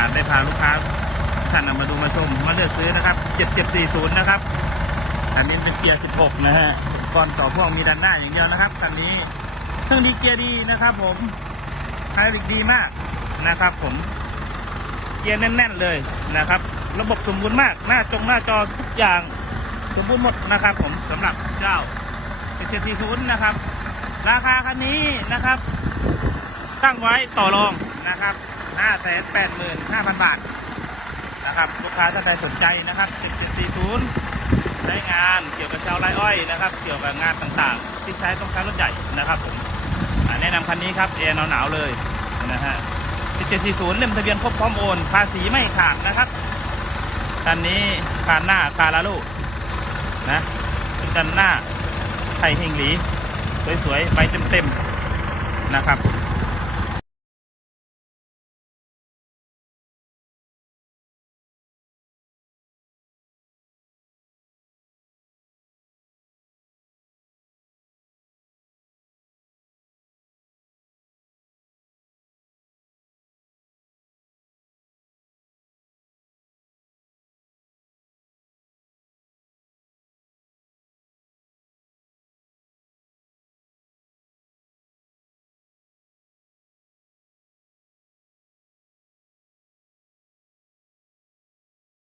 าสได้พาลูกค้าท่านมาดูมาชมมาเลือกซื้อนะครับ 7740 นะครับคันนี้เป็นเกียร์ 16 นะฮะก่อนต่อพ่วงมีดันหน้าอย่างเดียวนะครับคันนี้เครื่องดีเกียร์ดีนะครับ ผมไฮดรอลิกดีมากนะครับ ผม เกียร์แน่น ๆเลยนะครับ ระบบสมบูรณ์มาก หน้าจงหน้าจอทุกอย่างสมบูรณ์หมดนะครับ ผมสำหรับเจ้า7740 นะครับ ราคาคันนี้นะครับตั้งไว้ต่อรองนะครับ 585,000บาทนะครับลูกค้าถ้าใครสนใจนะครับ7740ใช้งานเกี่ยวกับชาวไร่อ้อยนะครับ เกี่ยวกับงานต่างๆ ที่ใช้ต้องใช้รถใหญ่นะครับผมแนะนำคันนี้ครับแอร์หนาวๆเลยนะฮะ7740 เล่มทะเบียนครบพร้อมโอนภาษีไม่ขาดนะครับคันนี้คานหน้าคาราลูนะเป็นกันหน้าไทยเฮงหลี สวยๆใบเต็มๆนะครับ